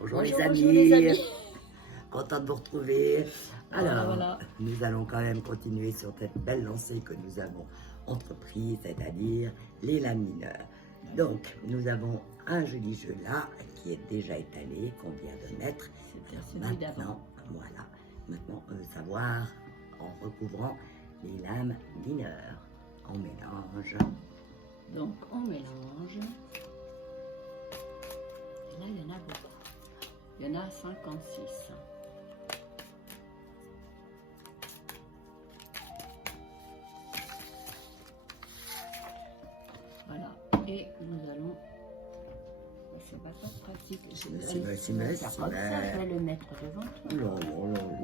Bonjour, Bonjour, les bonjour les amis, amis. content de vous retrouver. Alors, Voilà. nous allons quand même continuer sur cette belle lancée que nous avons entreprise, c'est-à-dire les lames mineures. Donc, nous avons un joli jeu là qui est déjà étalé, qu'on vient de mettre. C'est bien Alors celui d'avant. maintenant, voilà, maintenant on veut savoir en recouvrant les lames mineures. On mélange. Donc on mélange. Et là il y en a beaucoup. Il y en a 56. Voilà. Et nous allons. C'est pas très pratique. C'est faire comme ça, je vais le mettre devant toi.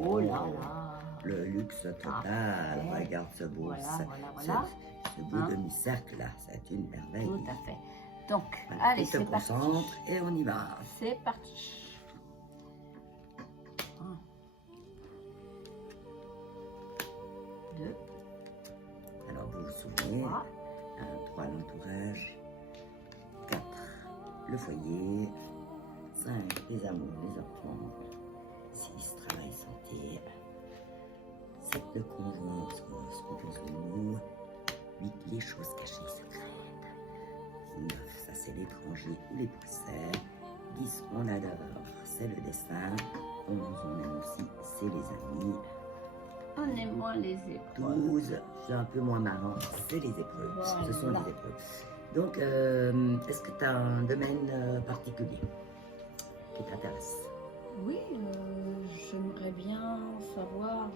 Oh là là. Le luxe total, Parfait. regarde ce beau, Voilà. ce beau Hein? demi-cercle là, c'est une merveille. Tout à fait. Donc, Voilà, allez, tu te c'est parti. concentres et on y va. C'est parti. 1, 2, Alors vous vous souvenez, 3, 3 l'entourage, 4 le foyer, 5 les amours, les enfants, 6 travail, santé, 7 le conjoint, ce qu'on pense de nous, 8 les choses cachées secrètes, 9 ça c'est l'étranger ou les poissons, 10 on adore, c'est le destin, 11 on aime aussi, c'est les amis, on est moins les épreuves. 12, c'est un peu moins marrant, c'est les épreuves. Voilà. Ce sont les épreuves. Donc, est-ce que tu as un domaine particulier qui t'intéresse? Oui, j'aimerais bien savoir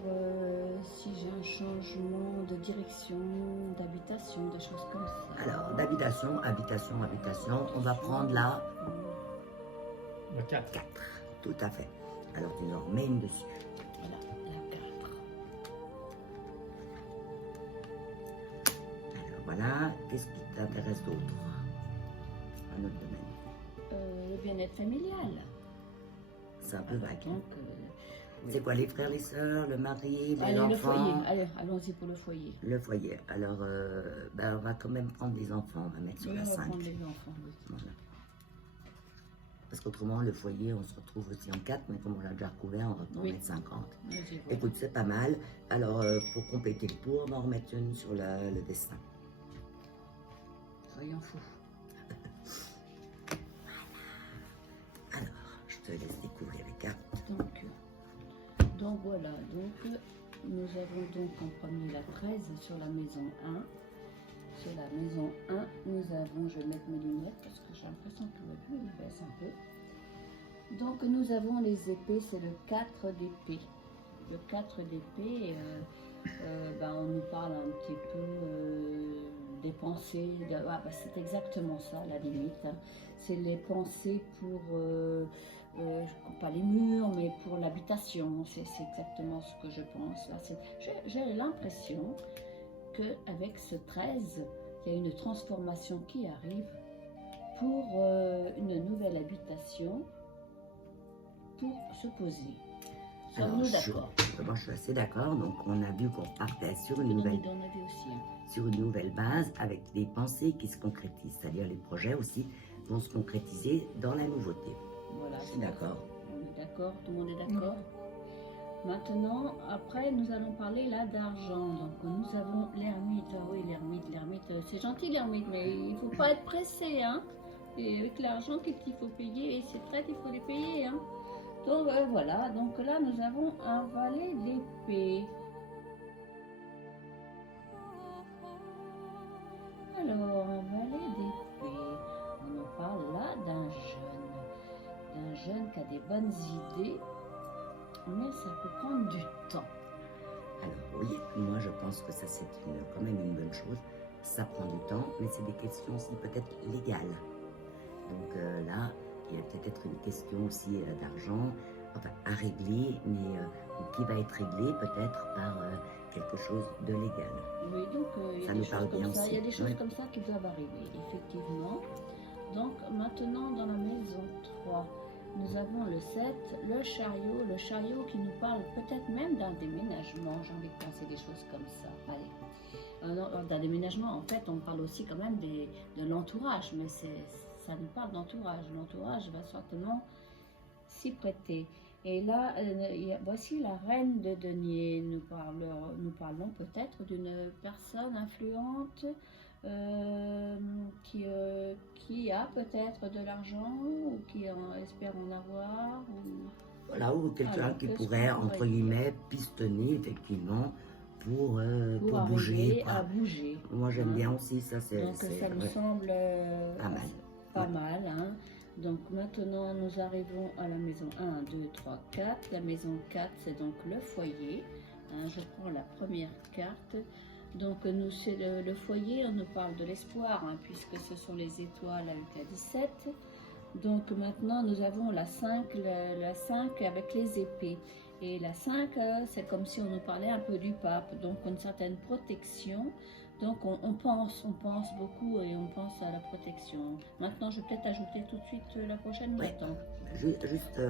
si j'ai un changement de direction, d'habitation, des choses comme ça. Alors, d'habitation, habitation, on va prendre là Le 4. 4. Tout à fait. Alors, tu en remets une dessus. Voilà, la 4. Alors, voilà. Qu'est-ce qui t'intéresse d'autre? Un autre domaine. Le bien-être familial. C'est un peu vague. Donc, C'est quoi, les frères, les sœurs, le mari, les allez, enfants? le foyer. Allez, allons-y pour le foyer. Le foyer. Alors, ben, on va quand même prendre des enfants. On va mettre sur Oui, la on va 5. prendre les enfants. Oui. Voilà. Parce qu'autrement, le foyer, on se retrouve aussi en 4, mais comme on l'a déjà recouvert, on va en Oui. mettre 50. Vas-y, voilà. Écoute, c'est pas mal. Alors, pour compléter le pot, on va en remettre une sur le dessin. Soyons fous. Alors, je te laisse découvrir les cartes. Donc voilà, donc nous avons donc en premier la 13 sur la maison 1. Sur la maison 1, nous avons, je vais mettre mes lunettes parce que j'ai l'impression que ma vue il baisse un peu. Donc nous avons les épées, c'est le 4 d'épée. Le 4 d'épée, ben, on nous parle un petit peu des pensées. C'est exactement ça, à la limite. Hein. C'est les pensées pour, pas les murs, mais pour l'habitation. C'est exactement ce que je pense. Là, j'ai l'impression qu'avec ce 13, il y a une transformation qui arrive pour une nouvelle habitation, pour se poser. Sommes-nous d'accord? Moi, je suis assez d'accord. Donc, on a vu qu'on partait sur une nouvelle, On avait aussi. Hein. sur une nouvelle base avec des pensées qui se concrétisent. C'est-à-dire les projets aussi vont se concrétiser dans la nouveauté. Voilà. Je suis d'accord. On est d'accord, tout le monde est d'accord. Maintenant, après, nous allons parler là d'argent. Donc, nous avons l'ermite. Ah oui, l'ermite, c'est gentil l'ermite, mais il ne faut pas être pressé, hein. Et avec l'argent qu'il faut payer, et c'est prêt, il faut les payer, hein. Donc, voilà. Donc là, nous avons un valet d'épée. Alors, un valet d'épée. On en parle là d'un jeune qui a des bonnes idées. Mais ça peut prendre du temps. Alors oui, moi je pense que ça c'est quand même une bonne chose. Ça prend du temps, mais c'est des questions aussi peut-être légales. Donc là, il y a peut-être une question aussi d'argent, enfin à régler, mais qui va être réglée peut-être par quelque chose de légal. Oui, donc il y a des choses comme ça. Il y a des choses oui. comme ça qui doivent arriver, effectivement. Donc maintenant dans la maison 3, nous avons le 7, le chariot qui nous parle peut-être même d'un déménagement. J'ai envie de penser des choses comme ça. Allez. D'un déménagement, en fait, on parle aussi quand même de l'entourage, mais ça nous parle d'entourage. L'entourage va certainement s'y prêter. Et là, voici la reine de denier. Nous parlons peut-être d'une personne influente qui a peut-être de l'argent ou qui espère en avoir. Voilà, ou quelqu'un Alors, qui qu'est-ce pourrait, qu'on pourrait entre dire? guillemets, pistonner effectivement pour bouger. Arriver quoi. à bouger. Moi j'aime hein. bien aussi, ça c'est Donc ça me ouais, semble pas mal. pas Ouais. mal. Hein. Donc maintenant nous arrivons à la maison 1, 2, 3, 4. La maison 4 c'est donc le foyer. Hein. Je prends la première carte. Donc nous c'est le foyer, on nous parle de l'espoir hein, puisque ce sont les étoiles avec la 17. Donc maintenant nous avons la 5, la 5 avec les épées. Et la 5, c'est comme si on nous parlait un peu du pape, donc une certaine protection. Donc on pense beaucoup et on pense à la protection. Maintenant, je vais peut-être ajouter tout de suite la prochaine Ouais. maintenant. Juste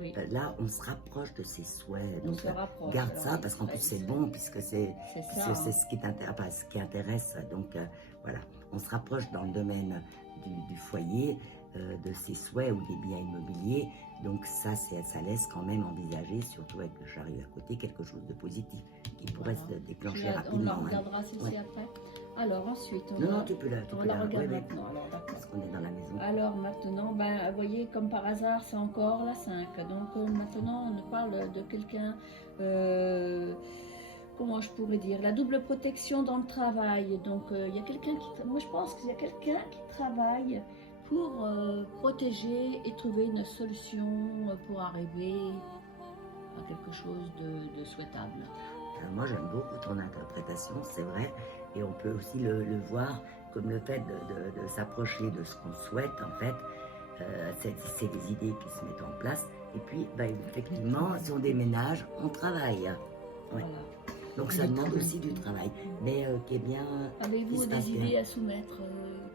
Oui, là, on se rapproche de ses souhaits. on Donc se rapproche. garde Alors, ça oui, parce qu'en très plus c'est bien. bon puisque c'est C'est ça. ce qui intéresse. Donc voilà, on se rapproche dans le domaine du foyer, de ses souhaits ou des biens immobiliers. Donc ça laisse quand même envisager, surtout avec le chariot à côté, quelque chose de positif qui pourrait se déclencher On la rapidement. hein. regardera ceci Ouais. après. Alors ensuite, Non, tu peux on la regarde ouais, maintenant. Alors, d'accord. parce qu'on est dans la maison. Alors maintenant, vous voyez, comme par hasard, c'est encore la 5. Donc maintenant, on nous parle de quelqu'un, comment je pourrais dire, la double protection dans le travail. Donc il y a quelqu'un moi je pense qu'il y a quelqu'un qui travaille pour protéger et trouver une solution pour arriver à quelque chose de souhaitable. Moi, j'aime beaucoup ton interprétation, c'est vrai, et on peut aussi le voir comme le fait de s'approcher de ce qu'on souhaite, en fait. C'est des idées qui se mettent en place. Et puis, effectivement, si on déménage, on travaille. Ouais. Voilà. Donc, ça demande aussi du travail, mais qui est bien. qui Avez-vous se passe des bien. idées à soumettre,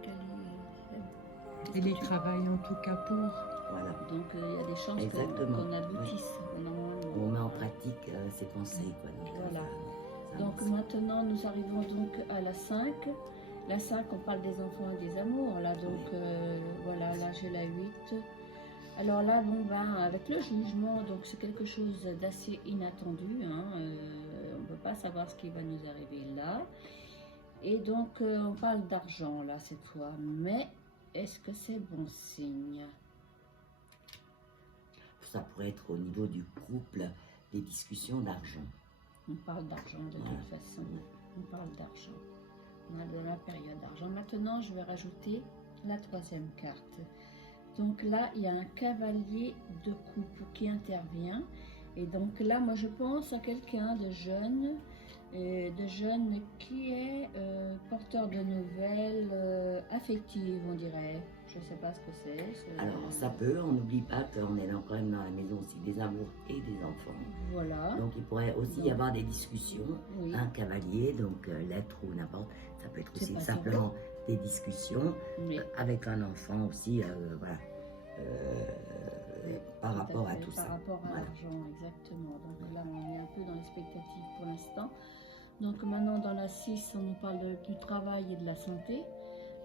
Cali? Télétravail en tout cas pour. Voilà. Donc il y a des chances Exactement. qu'on aboutisse normalement. On met en pratique ses pensées. Quoi. Donc, Voilà. ça Donc avance. maintenant nous arrivons donc à la 5. La 5 on parle des enfants et des amours. Là donc voilà, là j'ai la 8. Alors là avec le jugement, donc c'est quelque chose d'assez inattendu. Hein, on ne peut pas savoir ce qui va nous arriver là. Et donc on parle d'argent là cette fois. Mais est-ce que c'est bon signe? Ça pourrait être au niveau du couple, des discussions d'argent. On parle d'argent de toute façon. On parle d'argent. On a de la période d'argent. Maintenant, je vais rajouter la troisième carte. Donc là, il y a un cavalier de coupe qui intervient. Et donc là, moi, je pense à quelqu'un de jeune qui est porteur de nouvelles affectives, on dirait. Je ne sais pas ce que c'est. Alors, ça peut, on n'oublie pas qu'on est quand même dans la maison aussi des amours et des enfants. Voilà. Donc, il pourrait aussi y avoir des discussions. Oui. Un cavalier, donc lettre ou n'importe. Ça peut être C'est aussi pas simplement des discussions Oui. avec un enfant aussi, voilà. Par rapport à tout par ça. rapport à Voilà. l'argent, exactement. Donc là, on est un peu dans l'expectative pour l'instant. Donc maintenant, dans la 6, on nous parle du travail et de la santé.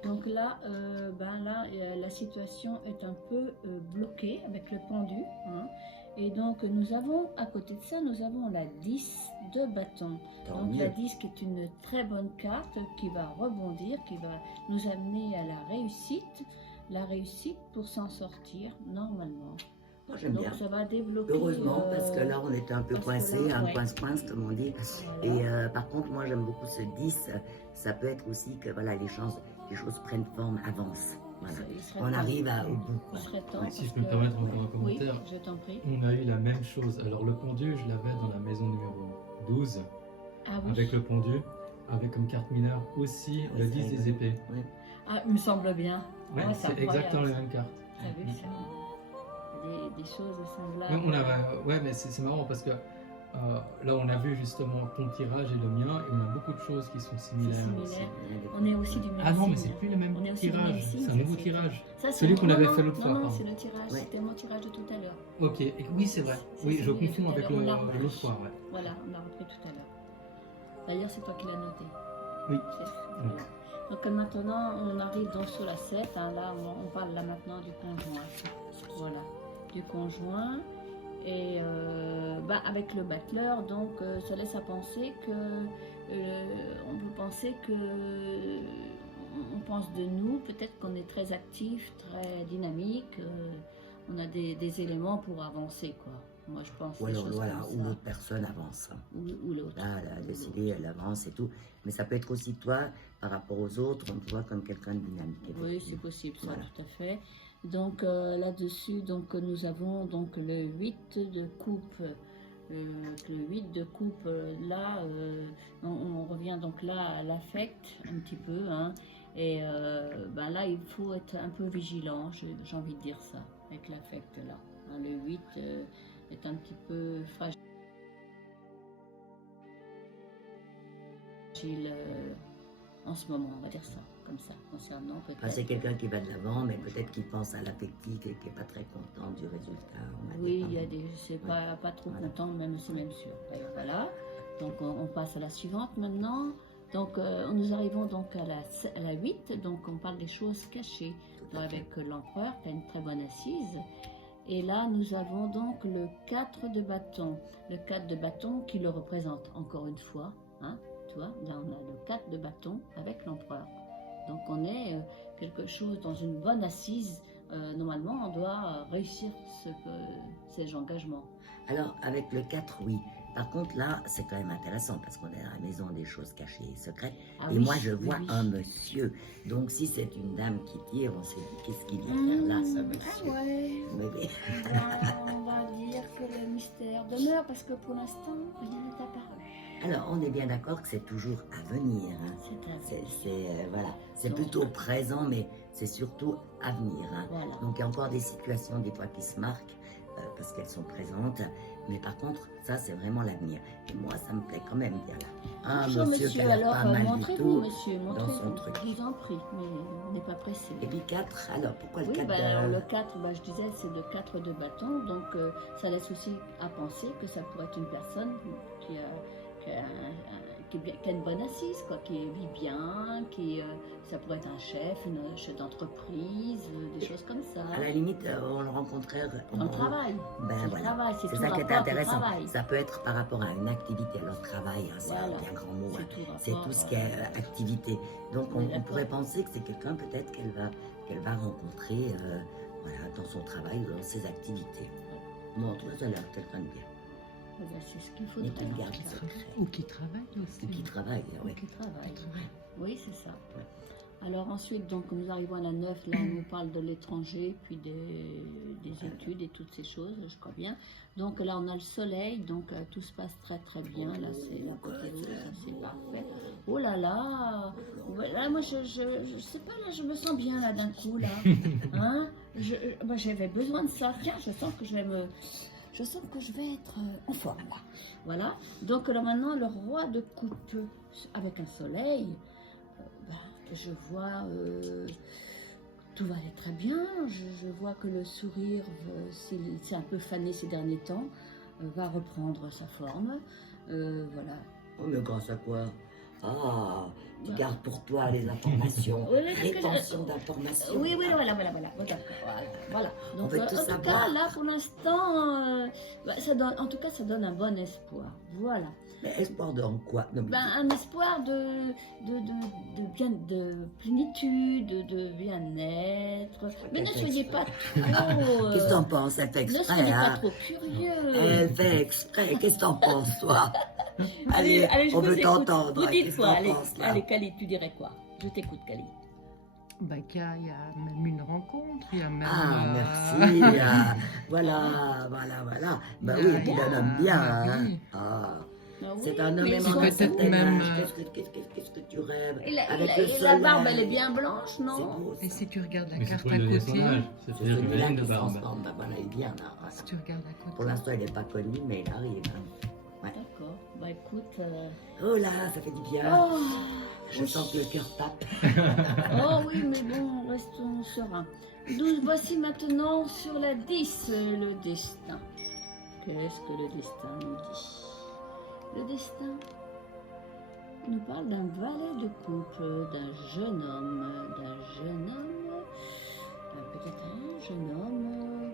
Donc là, la situation est un peu bloquée avec le pendu. Hein. Et donc, nous avons, à côté de ça, nous avons la 10 de bâton. Tant Donc mieux. la 10 qui est une très bonne carte qui va rebondir, qui va nous amener à la réussite pour s'en sortir normalement. Moi, j'aime Donc bien. ça va débloquer. Heureusement, parce que là, on était un peu parce que coincé, là, un ouais. coince-coince, comme on dit. Voilà. Et par contre, moi, j'aime beaucoup ce 10. Ça peut être aussi que voilà, les choses prennent forme, avancent. Voilà. Il serait On temps. arrive au bout. Il quoi. serait temps. Ouais. Si je parce peux me que- permettre encore un Oui, commentaire. je t'en prie. On a eu la même chose. Alors le pendu, je l'avais dans la maison numéro 12, Ah oui. avec le pendu, avec comme carte mineure aussi le 10 des épées. Ouais. Ah, il me semble bien. Ouais, Ouais, c'est incroyable. exactement les mêmes cartes. Ah oui, c'est des choses semblables. Ouais, ouais, mais c'est marrant parce que là on a vu justement ton tirage et le mien et on a beaucoup de choses qui sont similaires. similaire. aussi. On est aussi du même Ah non, mais signe. c'est plus le même On est aussi du même tirage, signe, c'est un ça, nouveau c'est- tirage. Ça, c'est Celui mon- qu'on non, avait non, fait l'autre non, fois, Non, pardon. c'est le tirage. Ouais. C'était mon tirage de tout à l'heure. Ok, oui c'est vrai. C'est Oui, je celui de confonds tout à avec l'heure. On l'a de repris. l'autre fois, ouais. Voilà, on l'a repris tout à l'heure. D'ailleurs, c'est toi qui l'as noté. Oui. Voilà. Donc maintenant, on arrive donc sur la 7. Hein, là, on parle là maintenant du conjoint. Voilà. du conjoint. Et avec le battleur, donc ça laisse à penser que on peut penser que on pense de nous, peut-être qu'on est très actif, très dynamique, on a des éléments pour avancer, quoi. Moi je pense Ou des alors, choses voilà, comme où ça. l'autre personne avance. Ou l'autre. Là, elle a décidé, elle avance et tout. Mais ça peut être aussi toi, par rapport aux autres, on te voit comme quelqu'un de dynamique. Oui, c'est effectivement. possible, ça, Voilà. tout à fait. Donc là-dessus, donc nous avons donc le 8 de coupe. Le 8 de coupe, là, on revient donc là à l'affect un petit peu, hein, et là, il faut être un peu vigilant, j'ai envie de dire ça, avec l'affect là. Hein, le 8 est un petit peu fragile. En ce moment, on va dire ça, comme ça, concernant Enfin, peut-être. c'est quelqu'un qui va de l'avant, mais peut-être qu'il pense à l'affectif et qui n'est pas très content du résultat. On va Oui, dire. il y a des, c'est pas trop Voilà. content, même c'est même sûr. Et voilà, donc on passe à la suivante maintenant. Donc nous arrivons donc à la 8, donc on parle des choses cachées. Tout à fait. Avec l'empereur, qui a une très bonne assise. Et là, nous avons donc le 4 de bâton. Le 4 de bâton qui le représente encore une fois, hein. Tu vois, là on a le 4 de bâton avec l'empereur. Donc on est quelque chose dans une bonne assise. Normalement, on doit réussir ces engagements. Alors, avec le 4, oui. Par contre, là, c'est quand même intéressant parce qu'on est dans la maison des choses cachées et secrètes. Ah et oui, moi, je oui, vois oui. un monsieur. Donc, si c'est une dame qui tire, on se dit qu'est-ce qu'il vient faire là, ce monsieur. Ah ouais. Mais oui. On va dire que le mystère demeure parce que pour l'instant, rien n'est apparu. Alors, on est bien d'accord que c'est toujours à venir. Hein. Voilà. C'est Donc. plutôt présent, mais c'est surtout à venir. Hein. Voilà. Donc, il y a encore des situations, des fois, qui se marquent parce qu'elles sont présentes. Mais par contre, ça, c'est vraiment l'avenir. Et moi, ça me plaît quand même bien là. Un Bonjour monsieur qui a l'air alors pas mal du montrez-vous, tout monsieur, dans montrez-vous. son truc. Je vous en prie, mais on n'est pas pressé. Et puis 4, alors pourquoi le Oui, 4 alors le 4, je disais, c'est le 4 de bâton, donc ça laisse aussi à penser que ça pourrait être une personne qui a une bonne assise, quoi, qui vit bien, ça pourrait être un chef, une chef d'entreprise, des choses comme ça. À la limite, on le rencontrait Dans le travail. Ben C'est le voilà. travail, C'est tout ça qui est rapport au intéressant. travail. Ça peut être par rapport à une activité, leur travail, hein, c'est Voilà. un bien grand mot. C'est Hein. tout C'est rapport, tout ce qui est activité. Donc on est on d'accord. pourrait penser que c'est quelqu'un peut-être qu'elle va rencontrer voilà, dans son travail ou dans ses activités. Non, en tout cas, ça a l'air quelqu'un de bien. C'est ce qu'il faut Mais dire. qui garde ça. Ou qui travaille aussi. Ou qui travaille, oui. Qui travaille. Qui travaille. Oui, c'est ça. Ouais. Alors ensuite, donc, nous arrivons à la 9, là on nous parle de l'étranger, puis des études et toutes ces choses, je crois bien. Donc là on a le soleil, donc tout se passe très très bien. Là c'est la côté rouge, ça c'est parfait. Oh là là, là moi je sais pas, là je me sens bien là d'un coup là. Hein, moi j'avais besoin de ça. Tiens, je sens que je vais être en forme là. Voilà. Donc là maintenant le roi de coupe avec un soleil. Je vois, tout va aller très bien, je vois que le sourire, c'est un peu fané ces derniers temps, va reprendre sa forme, voilà. Oh, mais grâce à quoi? Ah, tu Ouais. gardes pour toi les informations, Oui, parce que rétention d'informations. Oui, voilà, voilà. Donc, veut tout en tout savoir. cas, là, pour l'instant, en tout cas, ça donne un bon espoir, voilà. Mais espoir dans quoi? Non, mais Un espoir de plénitude, de bien-être. Mais ne fait soyez exprès. pas trop. qu'est-ce que t'en penses? Elle fait Ne exprès, soyez pas hein? trop curieux. Elle fait exprès. Qu'est-ce que t'en penses, toi? Allez, je on vous veut écoute. t'entendre. Vous dites Qu'est-ce quoi? que t'en Allez, penses, là? allez, Kali, tu dirais quoi? Je t'écoute, Kali. Ben, qu'il y a même une rencontre, il y a même... Ah, merci. Voilà. Bah Il y oui, a et puis rien, un homme bien, hein? oui. Ah, Ben oui, c'est un homme mais aimant peut-être dans certain même, âge. Qu'est-ce que tu rêves? Et Avec le la soleil. barbe, elle est bien blanche, C'est non? beau, Et ça. si tu regardes la Mais c'est carte pour à lui donner son côté, âge. C'est-à-dire qu'il a Celui-là une qui de se barbe. transforme, bah voilà, il est bien, là. Voilà. si tu regardes à côté... Pour l'instant, il n'est pas connu, mais il arrive. Hein. D'accord. Bah écoute. Oh là, ça fait du bien. Oh, Je sens que le cœur tape. oh oui, mais bon, restons sereins. Donc voici maintenant sur la 10, le destin. Qu'est-ce que le destin nous dit? Le destin nous parle d'un valet de couple, d'un jeune homme, peut-être un jeune homme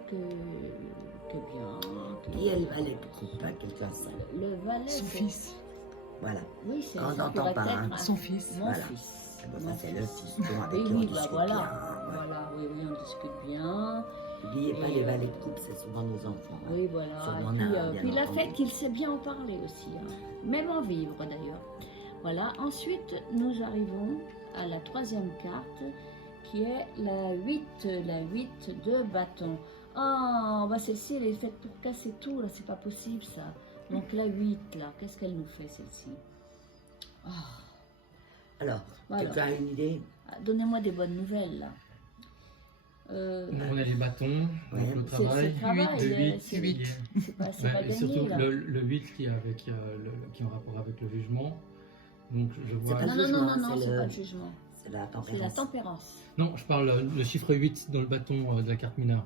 quel valet de coupe, hein, quelqu'un sait. Le valet, Son c'est... fils. Voilà. Oui, c'est On ça n'entend pourrait pas, être hein. un- Son fils. Mon Voilà. fils. Bon, Mon ça, c'est le fils. fiston avec Oui, qui on oui, discute voilà. bien. Ouais. Voilà, oui, oui, on discute bien. N'oubliez pas Et, les valets de coupe, c'est souvent nos enfants. hein. Oui, voilà. Ça, Et on en puis, a, bien puis la entendu. fête, il sait bien en parler aussi, hein. Même en vivre d'ailleurs. Voilà. Ensuite, nous arrivons à la troisième carte, qui est la 8 de bâton. Ah, bah celle-ci, elle est faite pour casser tout, là, c'est pas possible ça. Donc la 8, là, qu'est-ce qu'elle nous fait celle-ci? Ah, Alors, voilà. quelqu'un a une idée? Donnez-moi des bonnes nouvelles là. Nous, on a les bâtons, Ouais. donc le C'est le travail. travail, Le 8, c'est- huit. C'est pas et gagné surtout là. le 8 qui est, avec, qui est en rapport avec le jugement. Donc je vois. pas Non, le non, non, jugement, non, c'est c'est le- pas le jugement. C'est la C'est tempérance. la tempérance. Non, je parle le chiffre 8 dans le bâton de la carte mineure.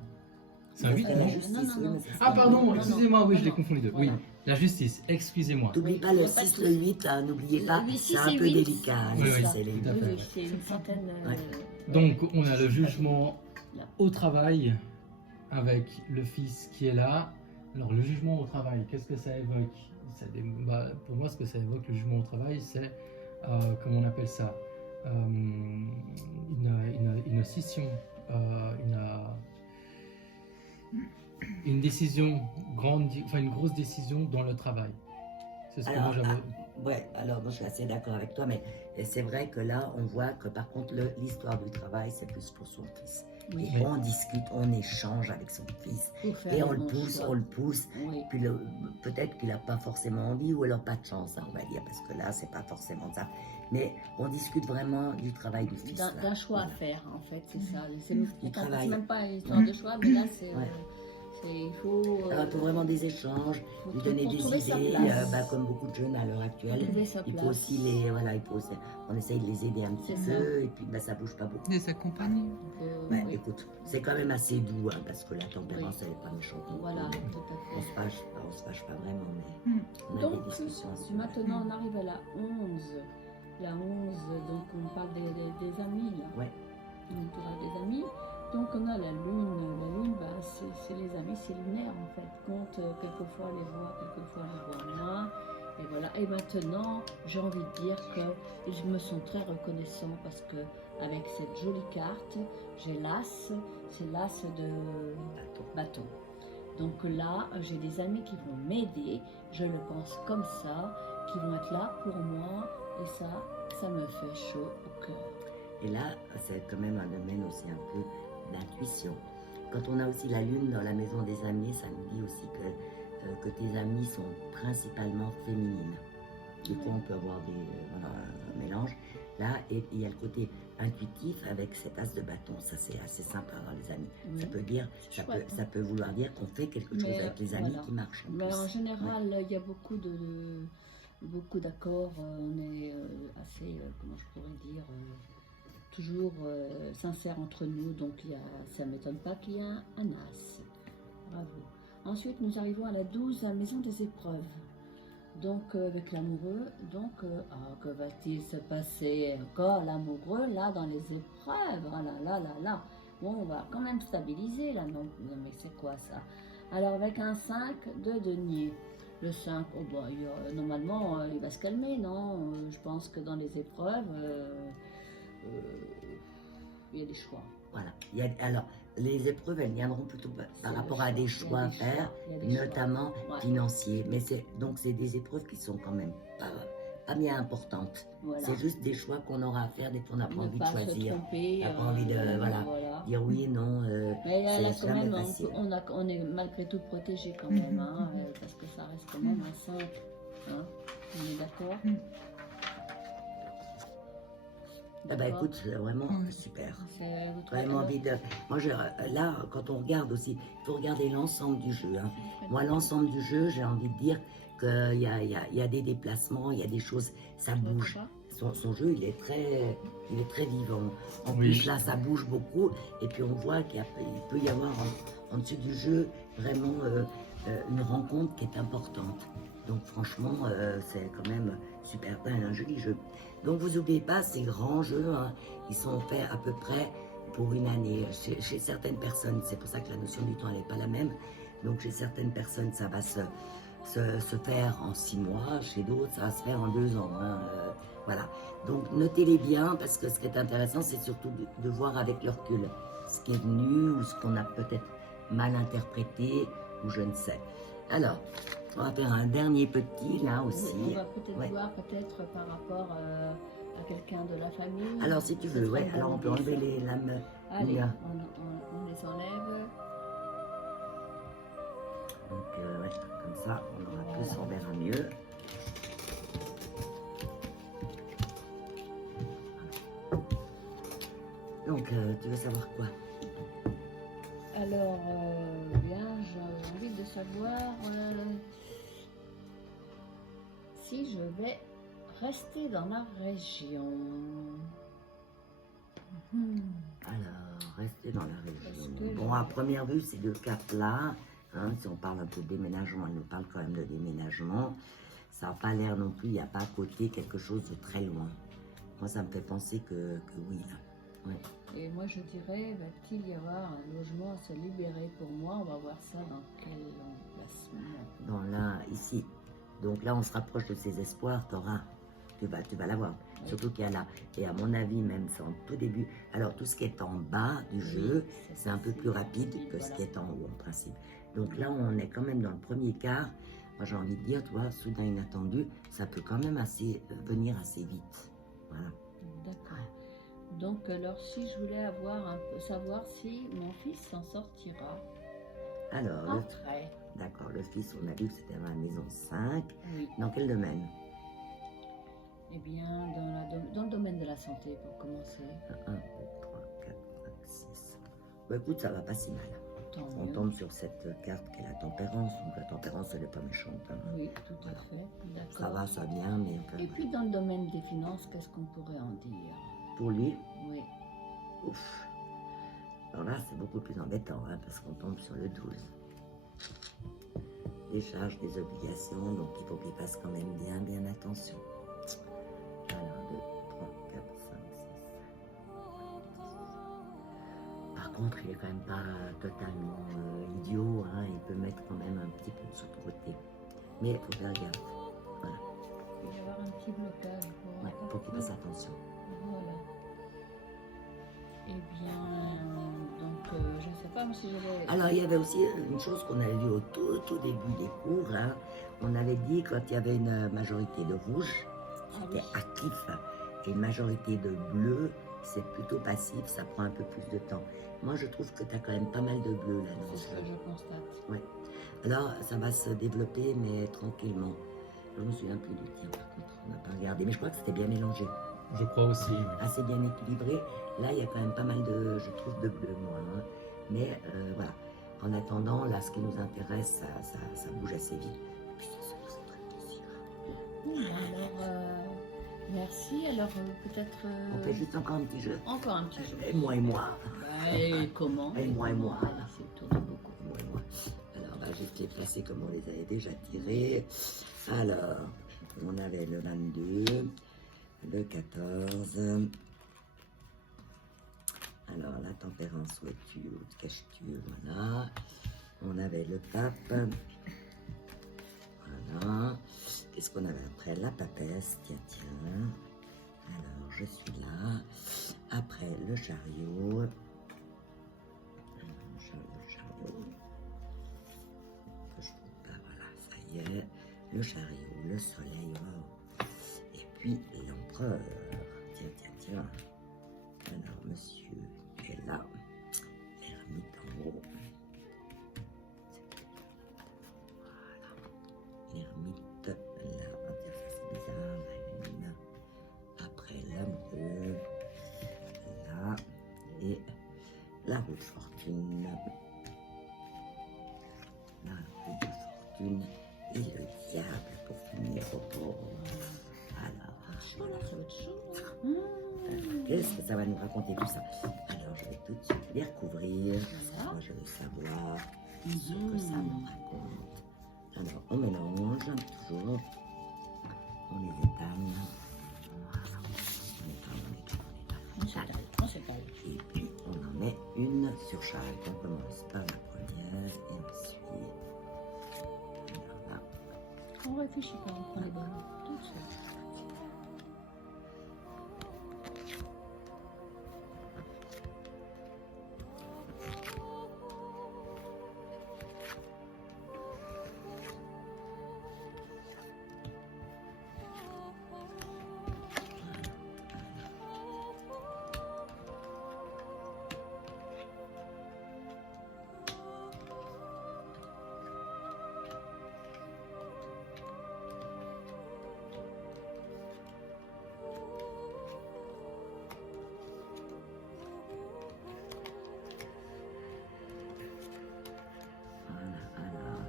C'est un 8, la non justice, Non, non, oui, non. mais c'est Ah ça. pardon, non, excusez-moi, oui, non, je l'ai non. confondu deux. Oui, Voilà. la justice, excusez-moi. N'oubliez pas Oui, le y a pas de 6, le souci. 8, hein, n'oubliez pas, Le c'est 6 un et peu 8. délicat. hein, Oui, les oui, six et les tout à huit. fait. Oui, oui, c'est une centaine. Ouais. Donc on a le jugement au travail avec le fils qui est là. Alors le jugement au travail, qu'est-ce que ça évoque? Pour moi, ce que ça évoque, le jugement au travail, c'est, comment on appelle ça, une scission, une décision grande, enfin une grosse décision dans le travail. C'est ce que moi Alors, j'avais. ouais, alors moi je suis assez d'accord avec toi, mais c'est vrai que là on voit que par contre l'histoire du travail c'est plus pour son fils. Oui. Et on discute, on échange avec son fils Pour faire et on le bon pousse, choix. on le pousse. Oui. Puis peut-être qu'il n'a pas forcément envie ou alors pas de chance, hein, on va dire, parce que là c'est pas forcément ça. Mais on discute vraiment du travail du fils. là. D'un choix à Voilà. faire en fait, c'est ça. C'est travail. même pas une histoire de choix, mais là c'est. Ouais. Il faut. Alors, il faut vraiment des échanges, faut lui donner pour des trouver sa idées, place. comme beaucoup de jeunes à l'heure actuelle. Trouver sa Il faut place. aussi on essaye de les aider un petit C'est peu, et puis ça bouge pas beaucoup. Les accompagner. Ouais, Oui. écoute, c'est quand même assez doux, hein, parce que la tempérance, elle est pas méchante. non Voilà, plus. tout à On fait. se fâche pas vraiment, mais on a Donc, des discussions assez maintenant on arrive à la 11. La 11, donc on parle des amis là. Ouais. On parle des amis. Donc on a la lune. La lune, bah, c'est les amis, c'est lunaire en fait. Compte quelquefois les voit, quelquefois les voit moins. Et voilà. Et maintenant, j'ai envie de dire que je me sens très reconnaissant parce que avec cette jolie carte, j'ai l'as, c'est l'as de bâton. Donc là, j'ai des amis qui vont m'aider, je le pense comme ça, qui vont être là pour moi, et ça me fait chaud au cœur. Et là, c'est quand même un domaine aussi un peu d'intuition. Quand on a aussi la lune dans la maison des amis, ça nous dit aussi que tes amis sont principalement féminines. Du coup, on peut avoir un mélange. Là, et il y a le côté intuitif avec cet as de bâton. Ça, c'est assez sympa, hein, les amis. Oui. Ça peut dire, C'est chouette, hein. ça peut vouloir dire qu'on fait quelque chose Mais, avec les amis voilà. qui marche. En Mais plus. en général, il y a beaucoup d'accords, on est assez, comment je pourrais dire, toujours sincère entre nous, donc ça ne m'étonne pas qu'il y ait un as. Bravo. Ensuite, nous arrivons à la 12, la maison des épreuves. Donc, avec l'amoureux, donc, que va-t-il se passer encore l'amoureux, là, dans les épreuves? Ah là là là là. Bon, on va quand même stabiliser, là, non, mais c'est quoi ça? Alors, avec un 5 de denier. Le 5, oh bah, normalement, il va se calmer, non? Je pense que dans les épreuves, il y a des choix. Voilà. Alors, les épreuves, elles viendront plutôt par C'est rapport le à des choix. choix à Il y a des faire, choix. Il y a des choix. notamment Ouais. financiers. Mais c'est des épreuves qui sont quand même pas bien importantes. Voilà. C'est juste des choix qu'on aura à faire dès qu'on n'a pas Ne envie de pas se choisir. tromper. On n'a pas envie de voilà, dire oui et non. Mais là, c'est quand jamais même, facile. on est malgré tout protégé quand même, hein, parce que ça reste quand même un 5. Hein, on est d'accord? Ah bah D'accord. écoute, c'est vraiment Oui. super. Vous trouvez Vraiment que- envie de. Moi, là, quand on regarde aussi, il faut regarder l'ensemble du jeu. Hein. Moi, l'ensemble du jeu, j'ai envie de dire qu'il y a des déplacements, il y a des choses, ça Tu vois bouge. pas? Son jeu, il est très vivant. En Oui. plus, là, ça bouge beaucoup. Et puis, on voit qu'il peut y avoir en dessous du jeu vraiment une rencontre qui est importante. Donc, franchement, c'est quand même super. Un joli jeu. Donc, vous n'oubliez pas, ces grands jeux, hein, ils sont faits à peu près pour une année. Chez certaines personnes, c'est pour ça que la notion du temps, elle n'est pas la même. Donc chez certaines personnes, ça va se faire en 6 mois, chez d'autres, ça va se faire en 2 ans. Hein, voilà. Donc notez-les bien, parce que ce qui est intéressant, c'est surtout de voir avec le recul ce qui est venu ou ce qu'on a peut-être mal interprété ou je ne sais. Alors, on va faire un dernier petit là aussi. On va peut-être voir peut-être par rapport à quelqu'un de la famille. Alors si tu veux, ouais, alors on peut enlever les lames. Allez, on les enlève. Donc ouais, comme ça, on aura plus, on verra mieux. Donc, tu veux savoir quoi? Alors, bien, j'ai envie de savoir si je vais rester dans la région. Alors, rester dans la région. Bon, à première vue, ces deux cartes-là, hein, si on parle un peu de déménagement, ils nous parlent quand même de déménagement. Ça n'a pas l'air non plus, il n'y a pas à côté quelque chose de très loin. Moi, ça me fait penser que oui. Ouais. Et moi, je dirais, va-t-il y avoir un logement à se libérer pour moi? On va voir ça dans quel emplacement. Dans là, ici. Donc là, on se rapproche de ses espoirs, tu vas l'avoir. Oui. Surtout qu'il y a là. Et à mon avis, même, c'est en tout début. Alors, tout ce qui est en bas du jeu, c'est un peu plus rapide que ce qui est en haut, en principe. Donc là, on est quand même dans le premier quart. Moi, j'ai envie de dire, tu vois, soudain inattendu, ça peut quand même venir assez vite. Voilà. D'accord. Donc, alors, si je voulais savoir si mon fils s'en sortira. Alors, après. D'accord, le fils, on a vu que c'était dans la maison 5. Oui. Dans quel domaine? Eh bien, dans le domaine de la santé, pour commencer. 1, 2, 3, 4, 5, 6. Bah, écoute, ça va pas si mal. On tombe sur cette carte qui est la tempérance. Donc, la tempérance, elle n'est pas méchante. Hein. Oui, tout à fait. D'accord. Ça va, ça vient, mais... Et puis, dans le domaine des finances, qu'est-ce qu'on pourrait en dire? Pour lui? Oui. Ouf. Alors là, c'est beaucoup plus embêtant, hein, parce qu'on tombe sur le 12. Des charges, des obligations, donc il faut qu'il fasse quand même bien attention. Alors, 2, 3, 4, 5, 6. Par contre, il est quand même pas totalement idiot, hein, il peut mettre quand même un petit peu sur le côté. Mais il faut faire gaffe. Voilà. Il va y avoir un petit blocage. Ouais, il faut qu'il fasse attention. Voilà. Eh bien, donc, je ne sais pas si je vais... Alors, il y avait aussi une chose qu'on avait vue au tout début des cours. Hein. On avait dit quand il y avait une majorité de rouge, c'était actif. Et une majorité de bleu, c'est plutôt passif, ça prend un peu plus de temps. Moi, je trouve que tu as quand même pas mal de bleu là. C'est ce que je constate. Ouais. Alors, ça va se développer, mais tranquillement. Je me souviens plus du tien, par contre, on n'a pas regardé. Mais je crois que c'était bien mélangé. Je crois aussi. Assez bien équilibré. Là, il y a quand même pas mal de, je trouve, de bleu, moi. Hein. Mais voilà. En attendant, là, ce qui nous intéresse, ça bouge assez vite. Et puis, ça fait très plaisir. Alors, merci. Alors, peut-être... On fait juste encore un petit jeu. Encore un petit jeu. Et moi. Et comment? Et moi. C'est tourné beaucoup. Moi. Alors, bah, je vais les placer comme on les avait déjà tirés. Alors, on avait le 22. Le 14. Alors, la tempérance, où es-tu, où te caches-tu? Voilà. On avait le pape. Voilà. Qu'est-ce qu'on avait après? La papesse. Tiens. Alors, je suis là. Après, le chariot. Le chariot. Je trouve pas, voilà, ça y est. Le chariot, le soleil. Oh. Puis l'empereur. Tiens. Alors, monsieur, tu es là. L'ermite en haut. Voilà. L'ermite, là. On va dire ça, c'est bizarre. La lune. Après, l'amoureux. Là. Et la roue de fortune. La roue de fortune. Et le diable pour finir au pauvre. Alors, qu'est-ce que ça va nous raconter tout ça? Alors, je vais tout de suite les recouvrir. Moi, je veux savoir ce que ça nous raconte. Alors, on mélange toujours. On les étale. Voilà. On étale. Et puis, on en met une sur chaque. On commence par la première et ensuite... On réfléchit pas, on prend les bonnes. Tout de suite.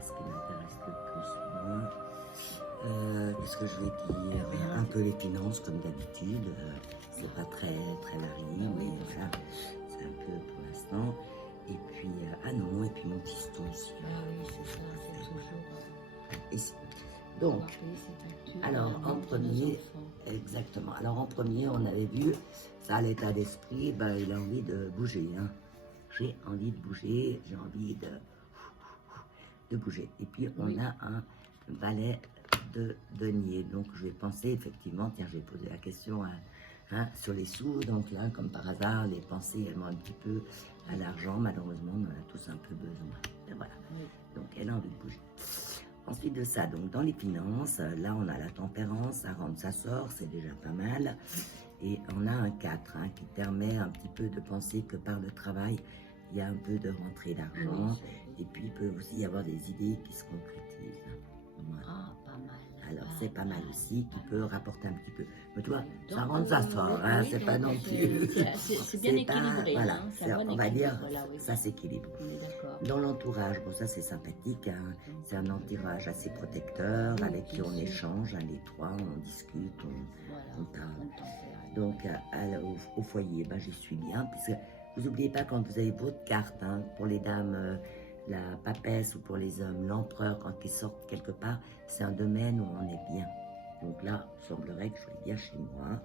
Ce qui m'intéresse le plus, moi, qu'est-ce que je vais dire? Un peu les finances, comme d'habitude. C'est pas très varié, mais voilà, c'est un peu pour l'instant. Et puis, ah non, et puis mon tiston aussi. Ah oui, c'est ça, c'est toujours. Ici. Donc, Rappeler cette actu, alors, la en vie de nos premier, enfants. exactement. Alors, en premier, on avait vu, ça a l'état d'esprit, ben, il a envie de bouger. Hein. J'ai envie de bouger, j'ai envie de bouger. Et puis, on Oui. a un valet de denier. Donc, je vais penser, effectivement, tiens, je vais poser la question hein, sur les sous. Donc là, comme par hasard, les pensées, elles vont un petit peu à l'argent. Malheureusement, on en a tous un peu besoin. Et voilà. Oui. Donc, elle a envie de bouger. Ensuite de ça, donc dans les finances, là on a la tempérance, ça rentre, ça sort, c'est déjà pas mal. Et on a un 4 hein, qui permet un petit peu de penser que par le travail, il y a un peu de rentrée d'argent. Oui, c'est- Et puis il peut aussi y avoir des idées qui se concrétisent. Voilà. Ah, pas mal. Alors c'est pas mal aussi, qui peut rapporter un petit peu. Mais toi, Donc, ça rentre, ça sort, hein, oui, c'est donc pas non plus. c'est bien c'est pas- équilibré. voilà, hein, c'est c'est- un bon on va dire, équilibre, là, oui. ça s'équilibre. On est d'accord. Dans l'entourage, bon ça c'est sympathique, hein. C'est un entourage assez protecteur Oui, avec qui bien on sûr. échange, hein, les trois, on discute, Voilà, on parle. on tempère. Donc au foyer, ben, j'y suis bien, puisque vous n'oubliez pas quand vous avez votre carte, hein, pour les dames, la papesse ou pour les hommes, l'empereur, quand ils sortent quelque part, c'est un domaine où on est bien. Donc là, il semblerait que je sois bien chez moi.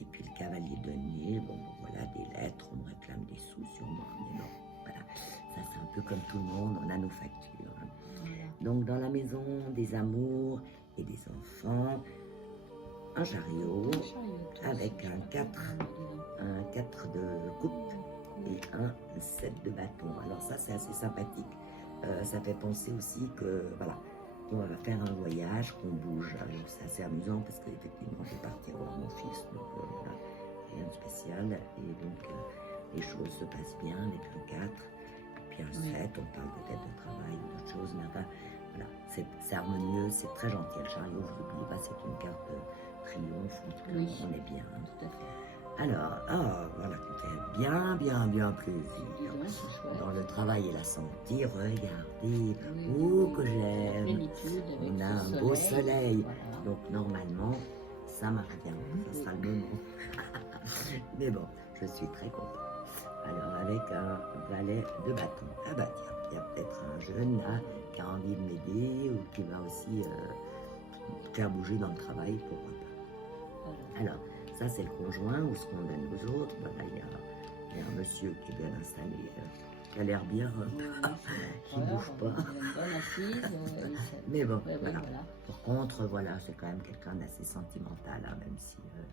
Et puis le cavalier denier, bon voilà, des lettres, on me réclame des sous sur moi, mais non, voilà. Ça c'est un peu comme tout le monde, on a nos factures. Hein. Voilà. Donc dans la maison des amours et des enfants, un chariot Un chariot, toi avec aussi, un je 4, crois. un 4 de coupe et un 7 de bâton. Alors ça c'est assez sympathique. Ça fait penser aussi que voilà, on va faire un voyage, qu'on bouge. Alors c'est assez amusant parce qu'effectivement je vais partir voir mon fils, donc voilà, rien de spécial. Et donc les choses se passent bien avec un 4. Et puis un 7, on parle peut-être de travail ou d'autres choses, mais enfin voilà, c'est harmonieux, c'est très gentil. Le chariot, vous n'oubliez pas, c'est une carte de triomphe, en tout cas, Oui. on est bien. Hein. Tout à fait. Alors, voilà, qui fait bien plaisir. Disons, c'est chouette. Dans le travail et la santé, regardez, Oui, oh que La j'aime. plénitude avec On a ce un beau soleil. Voilà. Donc normalement, ça marche bien. Ça sera le moment. Mais bon, je suis très contente. Alors avec un valet de bâton. Ah bah tiens, il y a peut-être un jeune là qui a envie de m'aider ou qui va aussi faire bouger dans le travail, pourquoi pas. Voilà. Alors, ça c'est le conjoint ou ce qu'on donne aux autres. Voilà, il y a un monsieur qui est bien installé, qui a l'air bien, qui bouge pas. Il a une bonne assise. Mais bon, Ouais, voilà. voilà. Par contre, voilà, c'est quand même quelqu'un d'assez sentimental, hein,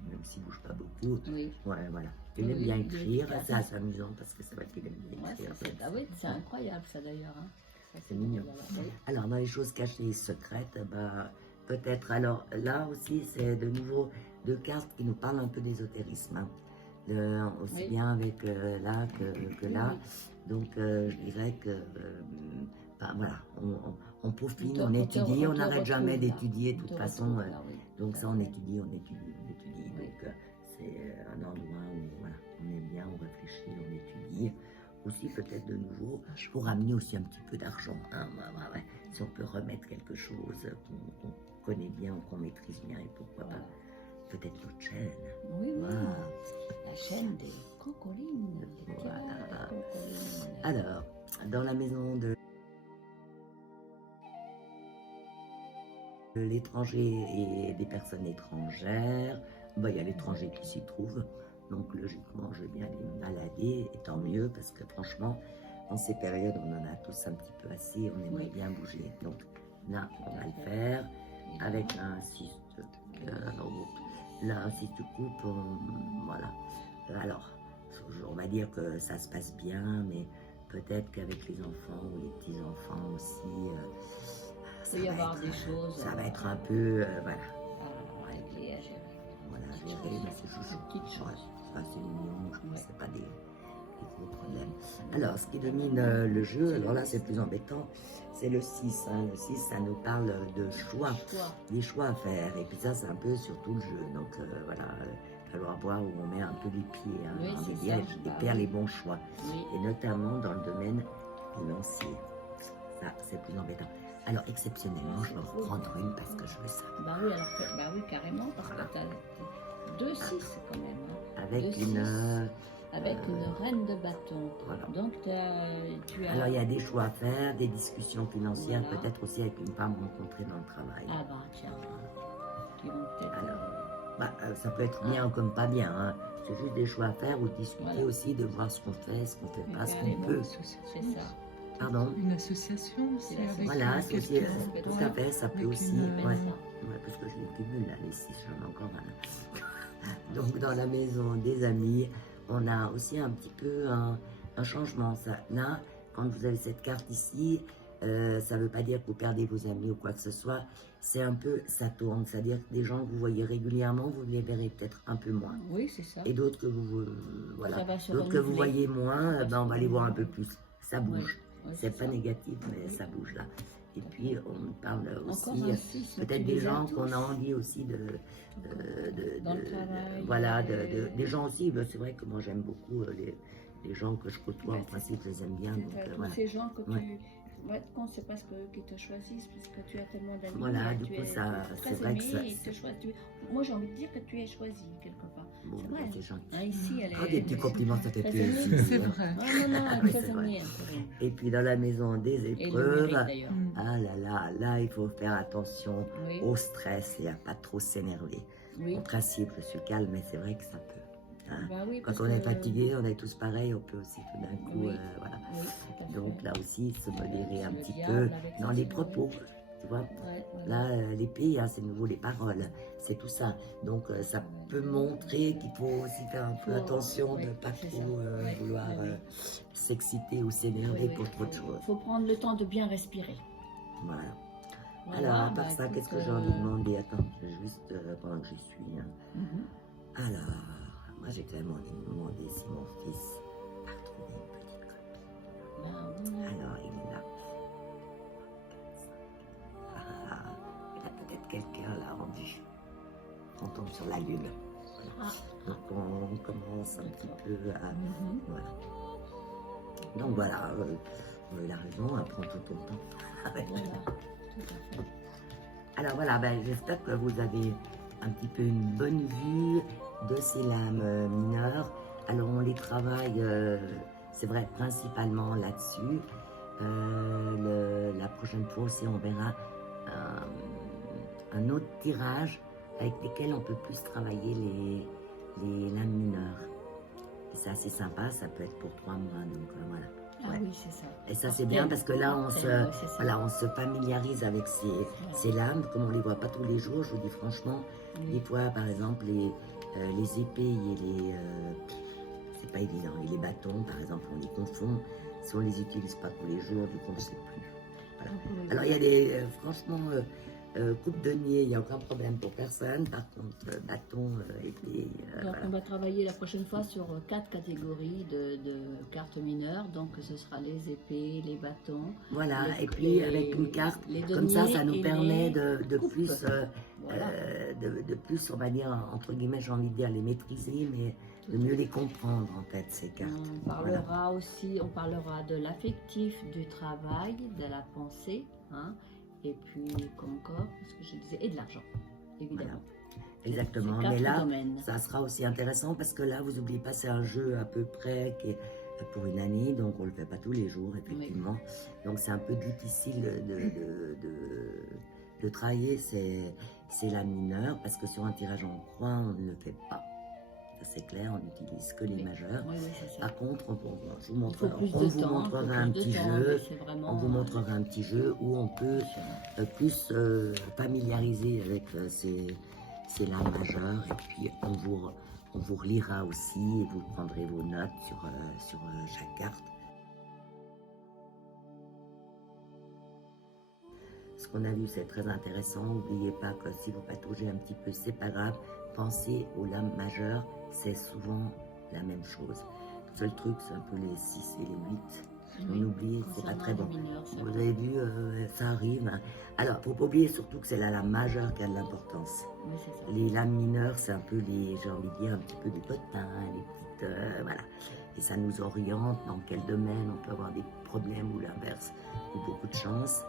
même s'il bouge pas beaucoup. Oui. Ouais, voilà. Il Oui, aime oui, bien il est écrire, efficace. c'est assez amusant parce que c'est vrai qu'il aime bien Ouais, écrire. ah oui, c'est incroyable ça d'ailleurs. Hein. Ça, C'est mignon. voilà. Oui. Alors, dans les choses cachées et secrètes, bah, peut-être, alors là aussi, c'est de nouveau deux cartes qui nous parlent un peu d'ésotérisme. Hein. Aussi Oui. bien avec là que là. Oui. Donc, je dirais que, ben, voilà, on peaufine, te- on te- étudie, on te n'arrête jamais retrouve là. d'étudier de On te toute façon. retrouve là, oui. Donc, Tout ça, à on fait. étudie, on étudie, on étudie. Oui. Donc, c'est un endroit où voilà, on est bien, on réfléchit, on étudie. Aussi, peut-être de nouveau, pour amener aussi un petit peu d'argent. Hein, ouais. Si on peut remettre quelque chose qu'on connaît bien ou qu'on maîtrise bien, et pourquoi Voilà. pas, peut-être notre chaîne. Oui, oui. Voilà. La chaîne des cocolines. Des Voilà. cocolines. Alors, dans la maison de l'étranger et des personnes étrangères, bah, il y a l'étranger qui s'y trouve. Donc logiquement, je vais bien aller me balader, et tant mieux, parce que franchement, en ces périodes, on en a tous un petit peu assez, on aimerait Oui. bien bouger. Donc là, on va le faire. avec un 6 de cœur, là un 6 de coupe, voilà. Alors, on va dire que ça se passe bien, mais peut-être qu'avec les enfants ou les petits-enfants aussi, Il peut y avoir des choses. ça va être un peu, voilà. À régler, à gérer. Voilà, gérer, mais c'est chouchou. Des petites choses. Ça, c'est mignon, je pense Ouais. que c'est pas des gros problèmes. Alors, ce qui domine le jeu, alors là, c'est plus embêtant, c'est le 6. Hein. Le 6, ça nous parle de choix, des choix à faire. Et puis ça, c'est un peu surtout le jeu. Donc, voilà, il va falloir voir où on met un peu les pieds hein, Oui, dans c'est les ça. lièges et Bah faire oui. les bons choix. Oui. Et notamment dans le domaine financier. Ça, c'est plus embêtant. Alors, exceptionnellement, je vais en reprendre une parce que je veux ça. Bah oui, alors bah oui, carrément, parce que t'as 2 6 quand même. Hein. Avec Le une... 6. Avec une reine de bâton. Voilà. Donc tu as. Alors, il y a des choix à faire, des discussions financières, Voilà. peut-être aussi avec une femme rencontrée dans le travail. Ah bah tiens. Qui vont peut-être. Alors. Ça peut être bien comme pas bien. Hein. C'est juste des choix à faire ou discuter Voilà. aussi de voir ce qu'on fait, ce qu'on fait pas, ce faire qu'on les peut. bons. C'est ça. Pardon. Une association aussi C'est avec Voilà, c'est aussi, quelqu'un. tout à fait, ça peut avec aussi. une, Ouais. Ça. Ouais, parce que je les cumule là, les 6, j'en ai encore un. Donc dans la maison des amis, on a aussi un petit peu un changement. Ça, là, quand vous avez cette carte ici, ça ne veut pas dire que vous perdez vos amis ou quoi que ce soit. C'est un peu, ça tourne, c'est-à-dire que des gens que vous voyez régulièrement, vous les verrez peut-être un peu moins. Oui, c'est ça. Et d'autres que vous, voilà, Ça va se d'autres que vous renouveler. voyez moins, ben, on va les voir un peu plus. Ça bouge. Ouais, C'est pas ça. négatif, mais ça bouge là. Et puis on parle Encore aussi un 6, peut-être tu des les as gens tous. qu'on a envie aussi Dans le travail, voilà, des gens aussi. Ben, c'est vrai que moi j'aime beaucoup les gens que je côtoie. En principe, je les aime bien. Donc, Tous voilà. ces gens que Ouais. tu. Ouais, quand c'est parce qu'ils te choisissent, parce que tu as tellement d'amis. Voilà, du tu coup, es ça, très c'est vrai que aimé ça. et ils te choisissent. Moi, j'ai envie de dire que tu es choisi quelque part. Bon, C'est ben, vrai. c'est gentil. Hein, ici, elle est. Ah, des petits compliments, ça fait Très plaisir. aimée. C'est vrai. Non, non, non, elle Oui, est très c'est vrai. aimée. Et puis dans la maison des Et le épreuves, mérite d'ailleurs. Mm. ah là, il faut faire attention Oui, au stress et à pas trop s'énerver. oui. En principe, je suis calme, mais c'est vrai que ça peut. Hein. Bah oui, Quand parce on est que- fatigué, on est tous pareils, on peut aussi tout d'un coup, Oui. voilà. Oui, tout à fait. Donc là aussi, se modérer un Le petit diable peu avec dans ça, les oui. propos, tu vois. Ouais, voilà. Là, l'épée, hein, c'est nouveau les paroles, c'est tout ça. Donc ça peut montrer qu'il faut aussi faire un peu Faut- attention oui, de ne pas c'est trop ça. Ouais, vouloir oui, oui. s'exciter ou s'énerver Oui, oui, pour trop de faut- choses. faut prendre le temps de bien respirer. Voilà. Voilà, Alors, à part bah, ça, écoute, qu'est-ce que j'ai envie de demander? Attends, je vais juste pendant que j'y suis. Hein. mhm. Alors, moi j'ai quand même envie de demander si mon fils a retrouvé une petite copine. Bah oui. Alors, il est là. Ah, il a peut-être quelqu'un là rendu. On tombe sur la lune. Ah. Donc on commence un petit peu à... Mhm. Voilà. Donc voilà, il a raison, à prendre tout ton temps. Voilà, tout à fait. Alors voilà, ben, j'espère que vous avez un petit peu une bonne vue de ces lames mineures. Alors on les travaille, c'est vrai, principalement là-dessus. La prochaine fois aussi, on verra un autre tirage avec lesquels on peut plus travailler les lames mineures. Et c'est assez sympa, ça peut être pour 3 mois, donc voilà. Ah Ouais. oui, c'est ça. Et ça c'est bien parce que là on se, Ouais, c'est ça. voilà, on se familiarise avec ces lames, comme on les voit pas tous les jours, je vous dis franchement, Oui. des fois par exemple les épées et les, c'est pas évident, et les bâtons par exemple on les confond, si on les utilise pas tous les jours, du coup on ne sait plus. Voilà. Donc, Alors il y a des, franchement, coupe de nier, il n'y a aucun problème pour personne, par contre bâton, épée, donc voilà. on va travailler la prochaine fois sur 4 catégories de cartes mineures. Donc ce sera les épées, les bâtons. Voilà, les- et puis les- avec une carte, les comme ça, ça deniers nous et permet les de coupes. plus, Voilà. de plus, on va dire, entre guillemets, j'ai envie de dire, les maîtriser, mais de mieux les comprendre, en fait, ces cartes. On parlera aussi, on parlera de l'affectif, du travail, de la pensée, hein, et puis quoi encore, ce que je disais, et de l'argent, évidemment. Exactement, Ces 4 mais là, domaines. ça sera aussi intéressant parce que là, vous n'oubliez pas, c'est un jeu à peu près qui est pour une année, donc on ne le fait pas tous les jours, effectivement. Donc c'est un peu difficile de travailler ces lames mineures parce que sur un tirage en croix, on ne le fait pas. Ça c'est clair, on n'utilise que les Oui. majeurs. Oui, oui, c'est ça. Par contre, je vous Il faut montrerai, plus on de vous temps, montrera il faut un plus de petit temps, jeu. mais c'est vraiment, On vous montrera un petit jeu où on peut plus familiariser avec ces lames majeures. Et puis on vous relira aussi et vous prendrez vos notes sur chaque carte. Ce qu'on a vu, c'est très intéressant. N'oubliez pas que si vous pataugez un petit peu, c'est pas grave. Pensez aux lames majeures, c'est souvent la même chose. Le seul truc, c'est un peu les 6 et les 8. Oui. N'oubliez, c'est pas Concernant très les bon. mineurs, c'est Vous vrai. avez vu, ça arrive. Alors, faut pas oublier surtout que c'est la lame majeure qui a de l'importance. Oui, c'est ça. Les lames mineures, c'est un peu j'ai envie de dire, un petit peu des potins, les petites, voilà. Et ça nous oriente dans quel domaine on peut avoir des problèmes ou l'inverse, ou beaucoup de chance.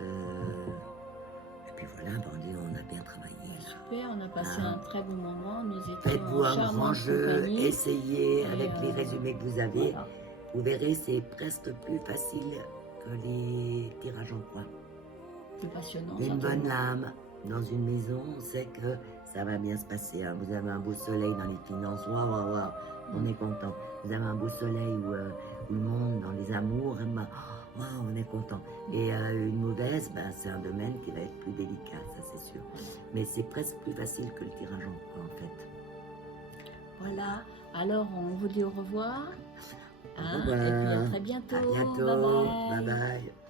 Et puis voilà, on a bien travaillé. Super, on a passé Ah. un très bon moment. Nous étions Faites-vous en un grand charmante jeu, compagnie. essayez Et, avec les résumés que vous avez. Voilà. Vous verrez, c'est presque plus facile que les tirages en croix. C'est passionnant. Une bonne certainement. lame dans une maison, on sait que ça va bien se passer. Hein. Vous avez un beau soleil dans les finances, waouh, waouh, waouh, on est content. Vous avez un beau soleil où le monde dans les amours, ben, waouh, on est content. Et une mauvaise, ben, c'est un domaine qui va être plus délicat, ça c'est sûr. Mais c'est presque plus facile que le tirage en croix en fait. Voilà. Alors, on vous dit au revoir. Au Hein, revoir. et puis à très bientôt. À bientôt. Bye bye. Bye bye.